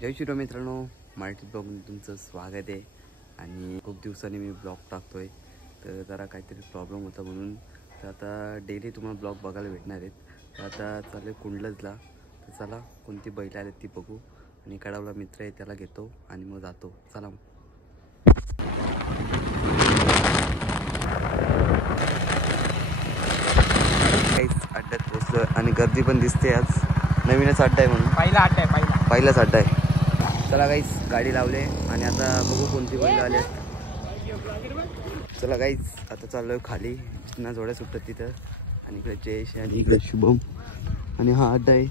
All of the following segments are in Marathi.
जय श्रीराम मित्रांनो, मराठी ब्लॉगमध्ये तुमचं स्वागत आहे. आणि खूप दिवसांनी मी ब्लॉग टाकतोय, तर जरा काहीतरी प्रॉब्लेम होता म्हणून. तर आता डेली तुम्हाला ब्लॉग बघायला भेटणार आहेत. तर आता चालू कुंडलजला. तर चला कोणती बैल आले ती बघू. आणि कडावला मित्र आहे त्याला घेतो आणि मग जातो. चला अड्ड्यात पोचलो आणि गर्दी पण दिसते. आज नवीनच अड्डा आहे म्हणून. पहिलाच अड्डा आहे. चला गाईस गाडी लावले आणि आता बघू कोणती बैल आले. चला गाईस आता चाललोय खाली. ना जोड्या सुटतात तिथं. आणि इकडे जयेश आणि इकडे शुभम आणि हा अड्डा आहे.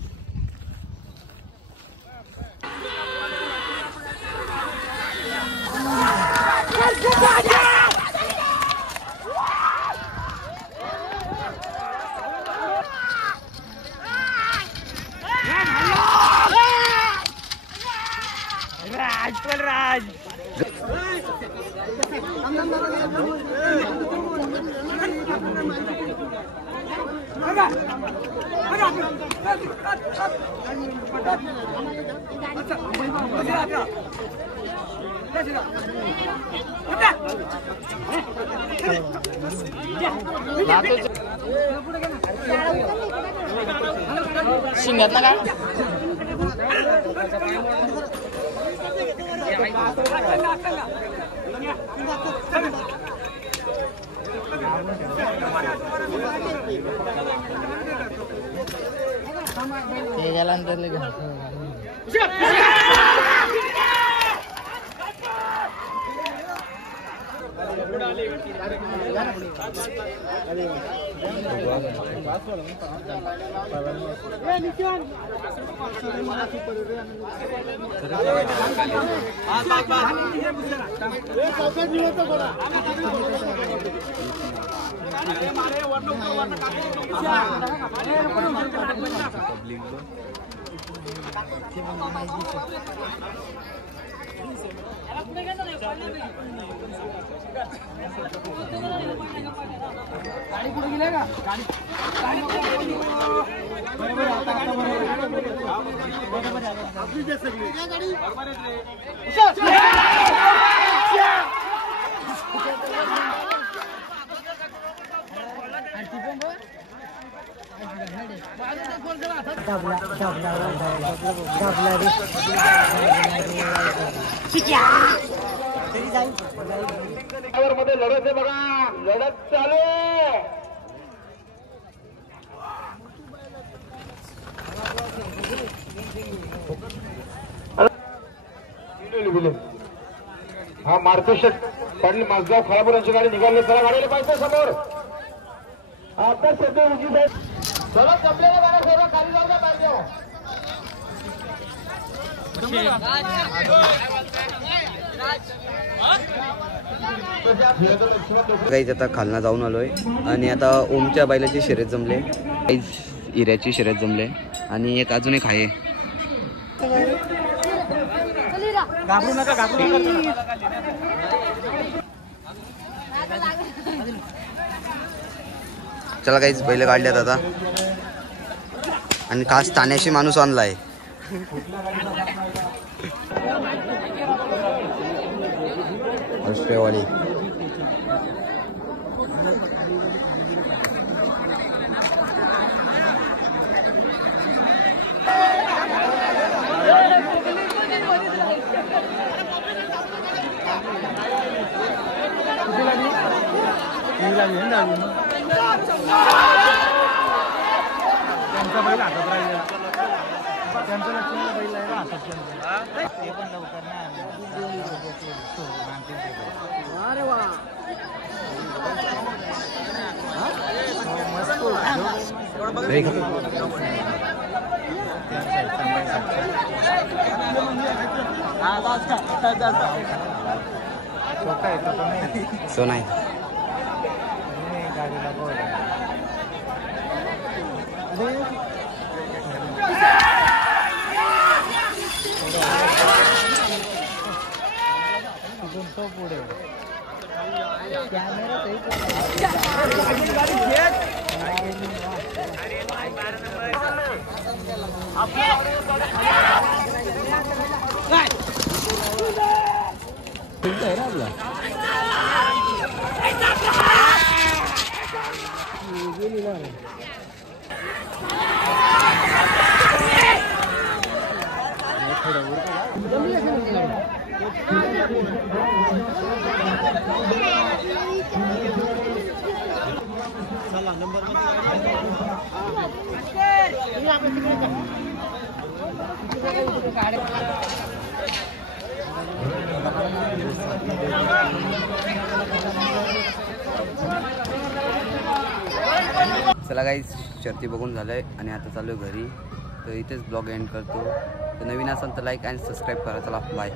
शिंगातला काय ते गेल्यानंतर गाडी कुठे गेली का गाडी मध्ये लढत आहे बघा. लढत चालू. हा मार्गदर्शक पाटील माझगाव खालापूर यांची गाडी निघाली. चला गाडीला पाहिजे समोर. आता सध्या उजीत आहे. चला जमलेल्या गाड्या सर्व खाली जाऊया पाहिजे. गाईज आता खालना जाऊन आलोय आणि आता ओमच्या बैलाची शर्यत जमले. गाईज हिऱ्याची शर्यत जमले आणि एक अजून एक आहे. घाबरू नका चला गाईज बैल काढल्यात आता. आणि खास ठाण्याशी माणूस आणलाय. अश्वेवाली त्यांचा बैल हातात राहिला. त्यांचं लक्ष्मीला बैल आहे हातात. ते पण लवकर ना. अरे वा सोना आहे. गाडीला पुढे कॅमेरा आहे रे आपला गेली ना चला नंबर चला गाईज शर्ती बघून झालंय आणि आता चालू आहे घरी. तर इथेच ब्लॉग एंड करतो. तर नवीन असाल तर लाईक आणि सबस्क्राईब करा. चला बाय.